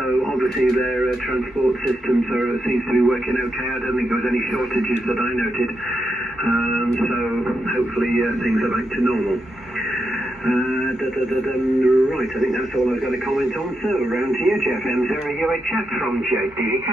So obviously their transport systems seems to be working okay. I don't think there was any shortages that I noted. So hopefully things are back to normal. Right, I think that's all I've got to comment on. So round to you, Jeff. M0UHF from JDK.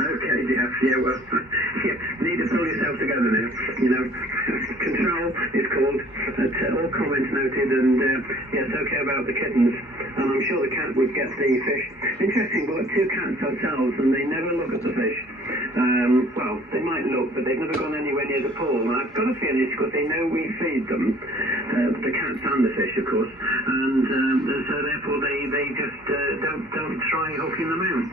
Okay, Jeff, need to pull yourself together now, control is called, all comments noted, and yes, okay about the kittens, and I'm sure the cat would get the fish. Interesting, we've got two cats ourselves, and they never look at the fish. Well, they might look, but they've never gone anywhere near the pool, and I've got a feeling it's because they know we feed them, the cats and the fish, of course, and so therefore they just don't try hooking them out,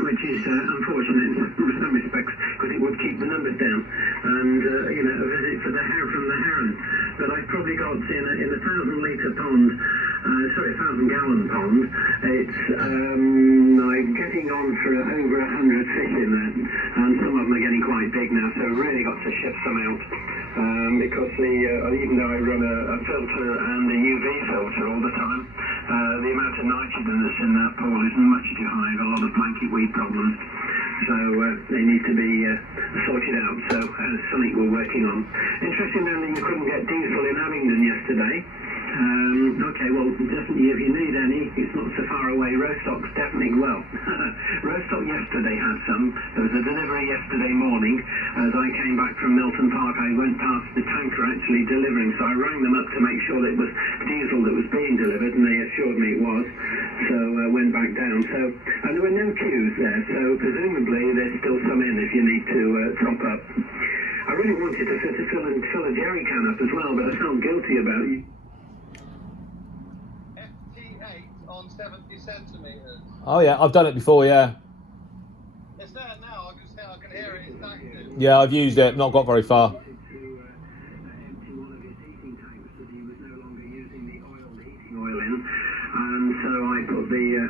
which is unfortunate in some respects, because it would keep the numbers down, and a visit for from the heron. But I've probably got in a 1,000-litre pond, 1,000-gallon pond, it's I'm getting on for over 100 fish in there, and some of them are getting quite big now, so I've really got to shift some out, because even though I run a filter and a UV filter all the time, the amount of nitrogen that's in that pool isn't much too high. I've got a lot of blanket weed problems, so they need to be sorted out, so something we're working on. Interesting then that you couldn't get diesel in Abingdon yesterday. Okay, well, definitely if you need any, it's not so far away. Rostock's definitely, well, Rostock yesterday had some. There was a delivery yesterday morning. As I came back from Milton Park, I went past the tanker actually delivering, so I rang them up to make sure that it was diesel that was being delivered, and they assured me it was. So I went back down. So, and there were no queues there, so presumably there's still some in if you need to top up. I really wanted to fill a jerry can up as well, but I felt guilty about it. 70 centimetres. Oh yeah, I've done it before, yeah. It's there now, I can hear it, it's active. Yeah, I've used it, not got very far. Empty one of his heating tanks that he was no longer using the heating oil in, and so I put the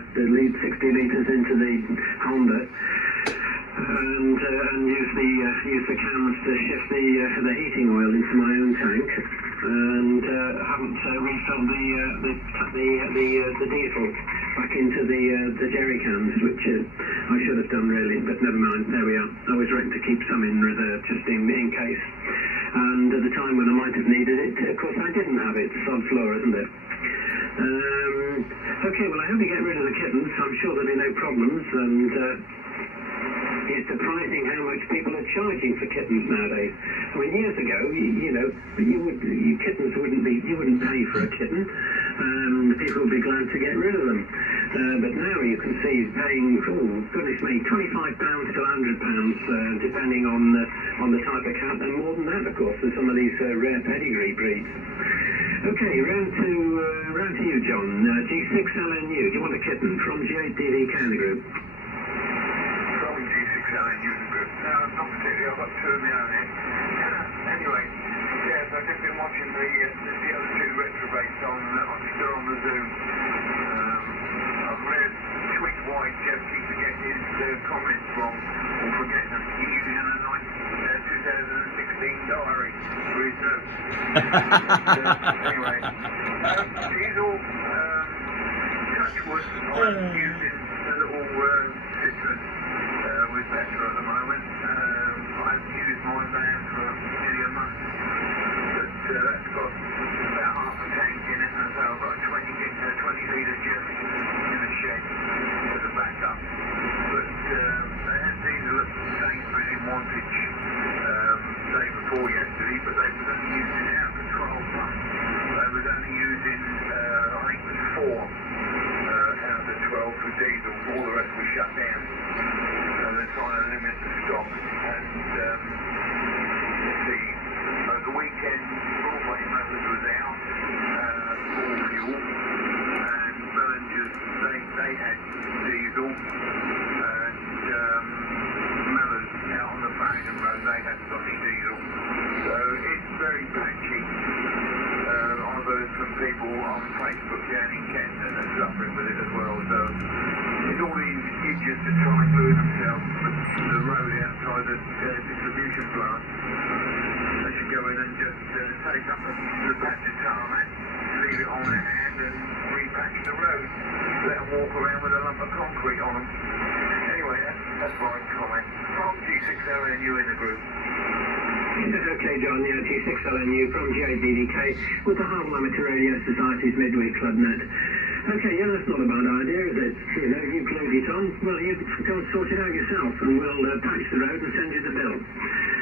60 litres into the Honda and use the cans to shift the heating oil into my own tank, and haven't refilled the diesel back into the jerry cans, which I should have done really, but never mind, there we are. I always reckon to keep some in reserve just in case, and at the time when I might have needed it, of course I didn't have it. Sod floor, isn't it? Okay, well I hope you get rid of the kittens. I'm sure there'll be no problems, and it's surprising how much people are charging for kittens nowadays. I mean, years ago, kittens you wouldn't pay for a kitten. People would be glad to get rid of them. but now you can see he's paying, oh goodness me, £25 to £100, depending on the type of cat, and more than that, of course, for some of these rare pedigree breeds. Okay, round to you, John. G6LNU. Do you want a kitten from G8DV Candy Group? From G6LNU Group. No, not particularly. I've got two of my own here. Anyway, yes, I've just been watching the other two retrobates still on the Zoom. I've read Tweet White, Jeff keeps forgetting his comments wrong, or forgetting them. He's using a 2016 diary for his notes. Anyway, these all Touchwood are using the little citrus with Petra at the moment. I've used my van for nearly a month, but that's got about half a tank in it, and so I've got a 20-litre jet in the shed as a backup. But they had diesel at Sainsbury's in Wantage day before yesterday, but they was only using it out for 12 months. They was only using, I think it was 4 out of the 12 for diesel. All the rest was shut down. So they're trying to limit the stock. And over the weekend, Broadway Motors was out for fuel, and Bellingers, they had diesel, and Mellors out on the Farringdon Road, they hadn't got any diesel. So it's very patchy. I've heard some people on Facebook down in Kent that are suffering with it as well. So it's all these idiots that try and glue themselves to the road outside the distribution plant. They should go in and just take up the patch of tarmac, leave it on their hand and repatch the road. Let them walk around with a lump of concrete on them. Anyway, that's my comment. From G6LNU in the group. Okay, John, G6LNU from G8DVK with the Harwell Amateur Radio Society's midweek club net. Okay, yeah, that's not a bad idea, is it? You know, you glued it on, well, you go and sort it out yourself, and we'll patch the road and send you the bill.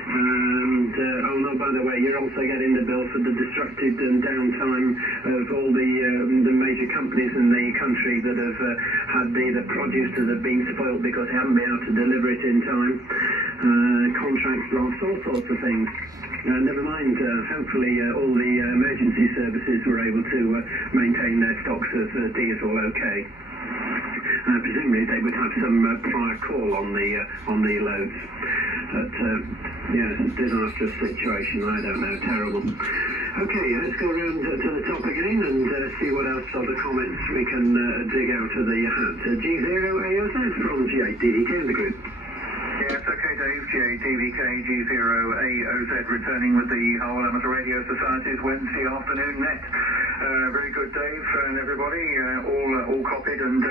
And, oh no, by the way, you're also getting the bill for the disrupted downtime of all the major companies in the country that have had the produce that have been spoiled because they haven't been able to deliver it in time. Contracts lost, all sorts of things. Never mind, hopefully all the emergency services were able to maintain their stocks of diesel okay. Presumably they would have some prior call on the loads. But yeah, it's a disastrous situation, I don't know, terrible. Okay, let's go around to the top again and see what else other comments we can dig out of the hat. G0AOZ from G8DVK in the group. Yes, okay, Dave. G8DVK G0AOZ returning with the Harwell Amateur Radio Society's Wednesday afternoon net. Very good, Dave, and everybody. All copied and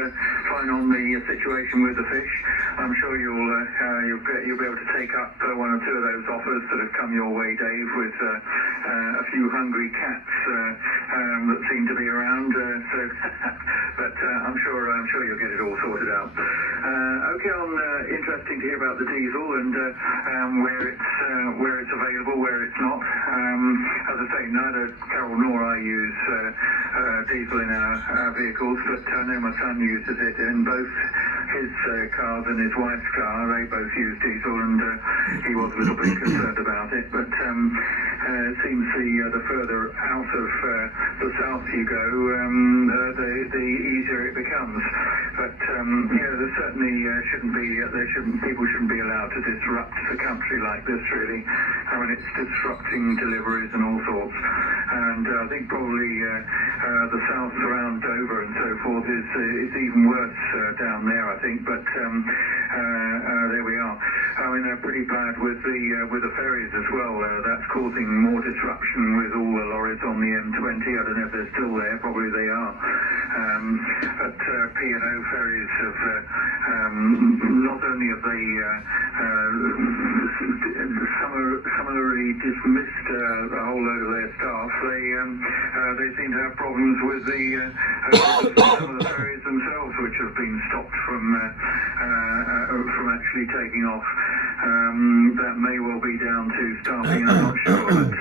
fine on the situation with the fish. I'm sure you'll be able to take up one or two of those offers that have come your way, Dave, with a few hungry cats that seem to be around. But I'm sure you'll get it all sorted out. Okay, interesting to hear about the diesel and where it's available, where it's not. As I say, neither Carol nor I use diesel in our vehicles, but I know my son uses it in both his cars and his wife's car. They both use diesel, and he was a little bit concerned about it. But it seems the further out of the south you go, the easier it becomes. But there certainly people shouldn't be allowed to disrupt the country like this. Really, I mean, it's disrupting deliveries and all sorts. And I think probably the south around Dover and so forth is even worse down there, I think. But there we are. I mean, they're pretty bad with the ferries as well. That's causing more disruption with all the lorries on the M20. I don't know if they're still there. Probably they are. But P&O ferries have not only have they summarily dismissed a whole load of their staff, they seem to have problems with some of the ferries themselves, which have been stopped from actually taking off. That may well be down to staffing, I'm not sure, but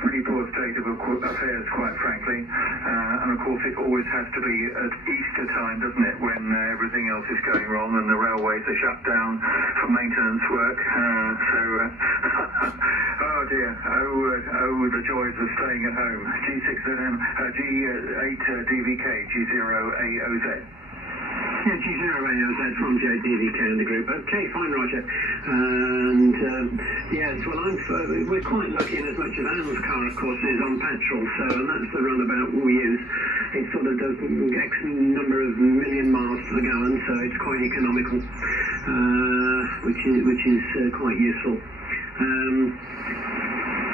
pretty poor state of affairs, quite frankly. And of course, it always has to be at Easter time, doesn't it, when everything else is going wrong and the railways are shut down for maintenance work. Oh dear, the joys of staying at home. G6ZM, G8DVK, G0AOZ. Yeah, G0AOZ from JDVK in the group. Okay, fine, Roger. And yes, well, we're quite lucky in as much as Anne's car, of course, is on petrol, and that's the runabout we use. It sort of does X number of million miles per gallon, so it's quite economical, which is quite useful.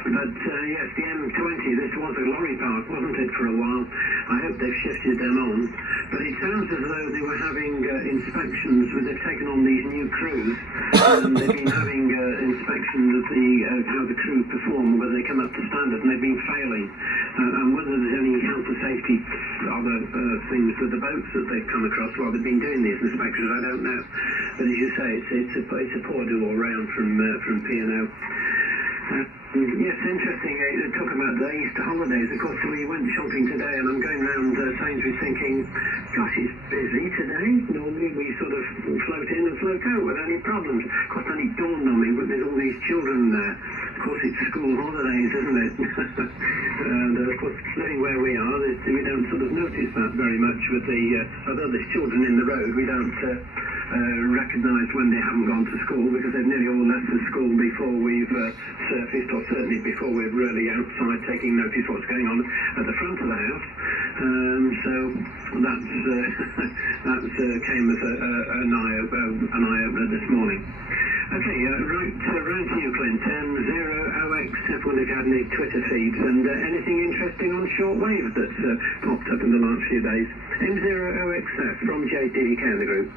But yes, the M20, this was a lorry park, wasn't it, for a while? I hope they've shifted them on. But it sounds as though they were having inspections, they've taken on these new crews, and they've been having inspections of how the crew perform, whether they come up to standard, and they've been failing. And whether there's any health and safety other things with the boats that they've come across while they've been doing these inspections, I don't know. But as you say, it's a poor do all round from P&O. Yes, interesting. Talking about the Easter holidays, of course, we went shopping today, and I'm going round Sainsbury's thinking, gosh, it's busy today. Normally we sort of float in and float out without any problems. Of course, then it dawned on me, but there's all these children there. Of course, it's school holidays, isn't it? And of course, living where we are, we don't sort of notice that very much with although there's children in the road, we don't recognise when they haven't gone to school, because they've nearly all left the school before we've surfaced, or certainly before we're really outside taking notice what's going on at the front of the house. So that came as an eye-opener this morning. Okay, round to you, Clint. M0UHF, whether you've had any Twitter feeds, and anything interesting on Shortwave that's popped up in the last few days. M0UHF from JDVK in the group.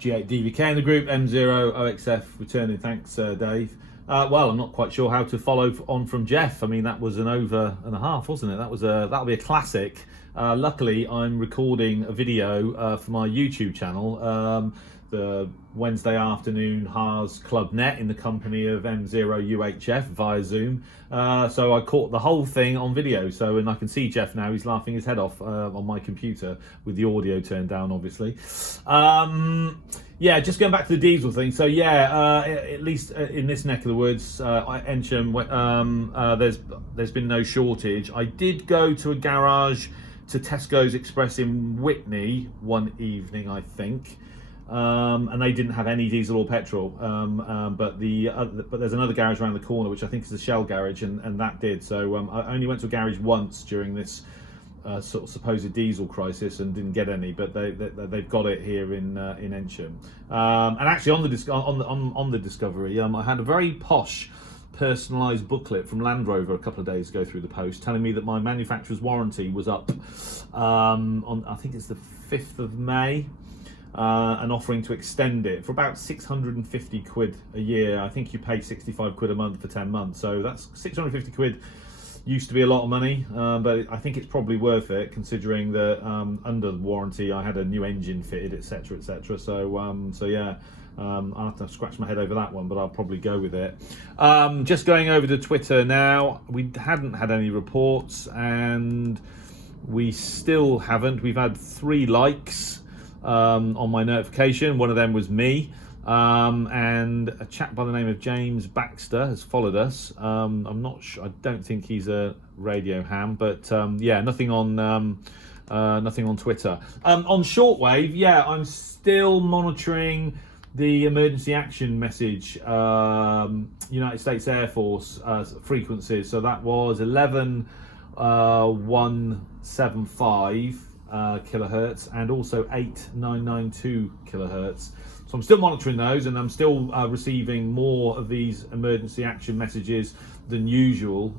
G8DVK in the group, M0UHF returning. Thanks, Dave. Well, I'm not quite sure how to follow on from Jeff. I mean, that was an over and a half, wasn't it? That'll be a classic. Luckily, I'm recording a video for my YouTube channel, the Wednesday afternoon HARS Club Net, in the company of M0UHF via Zoom. So I caught the whole thing on video. And I can see Jeff now. He's laughing his head off on my computer with the audio turned down, obviously. Yeah, just going back to the diesel thing. So yeah, at least in this neck of the woods, Ensham, there's been no shortage. I did go to a garage, to Tesco's Express in Whitney one evening, I think. And they didn't have any diesel or petrol, but there's another garage around the corner, which I think is a Shell garage, and that did. So I only went to a garage once during this sort of supposed diesel crisis and didn't get any, but they've got it here in Ensham. And actually on the Discovery, I had a very posh personalised booklet from Land Rover a couple of days ago through the post, telling me that my manufacturer's warranty was up on, I think it's the 5th of May. And offering to extend it for about 650 quid a year. I think you pay 65 quid a month for 10 months. So that's 650 quid. Used to be a lot of money, but I think it's probably worth it, considering that under the warranty I had a new engine fitted, etc., etc. So yeah, I'll have to scratch my head over that one, but I'll probably go with it. Just going over to Twitter now. We hadn't had any reports, and we still haven't. We've had 3 likes on my notification. One of them was me, and a chap by the name of James Baxter has followed us. I'm not sure, I don't think he's a radio ham, but yeah, nothing on Twitter. On Shortwave, yeah, I'm still monitoring the emergency action message, United States Air Force frequencies. So that was 11.175 kilohertz, and also 8.992 kilohertz. So I'm still monitoring those, and I'm still receiving more of these emergency action messages than usual.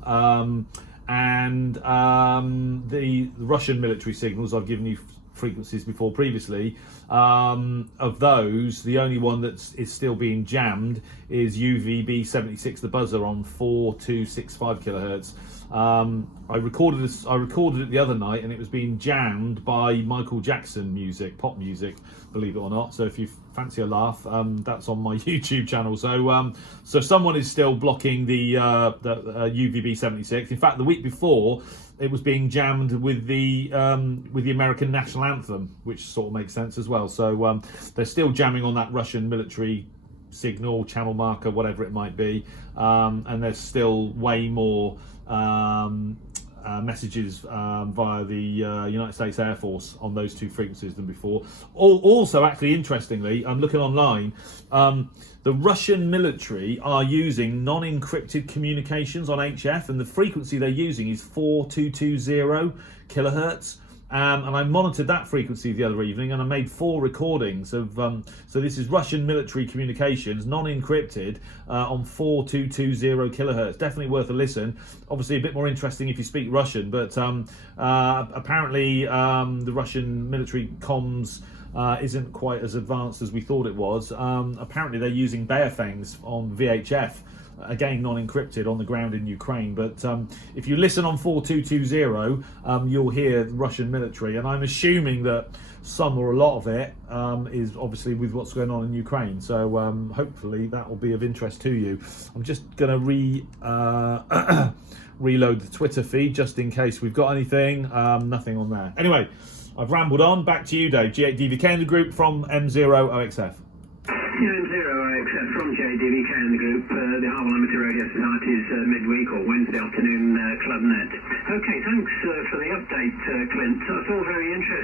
And the Russian military signals, I've given you frequencies before previously. Of those, the only one that is still being jammed is UVB 76, the buzzer, on 4265 kilohertz. I recorded it the other night, and it was being jammed by Michael Jackson music, pop music, believe it or not. So if you fancy a laugh, that's on my YouTube channel. So someone is still blocking the UVB 76. In fact, the week before, it was being jammed with the American national anthem, which sort of makes sense as well. So they're still jamming on that Russian military signal, channel marker, whatever it might be, and there's still way more messages via the United States Air Force on those two frequencies than before. Also, actually, interestingly, I'm looking online, the Russian military are using non-encrypted communications on HF, and the frequency they're using is 4220 kilohertz. And I monitored that frequency the other evening, and I made 4 recordings of. So this is Russian military communications, non-encrypted, on 4220 kilohertz. Definitely worth a listen. Obviously, a bit more interesting if you speak Russian, but apparently the Russian military comms isn't quite as advanced as we thought it was. Apparently, they're using Bearfangs on VHF. Again, non-encrypted on the ground in Ukraine, but if you listen on 4220, you'll hear Russian military, and I'm assuming that some or a lot of it is obviously with what's going on in Ukraine. So hopefully that will be of interest to you. I'm just going to reload the Twitter feed just in case we've got anything. Nothing on there. Anyway, I've rambled on. Back to you, Dave. G8DVK in the group from M0UHF. M0UHF from JDVK and the group, the Harwell Amateur Radio Society's midweek or Wednesday afternoon Club Net. Okay, thanks for the update, Clint. That's all very interesting.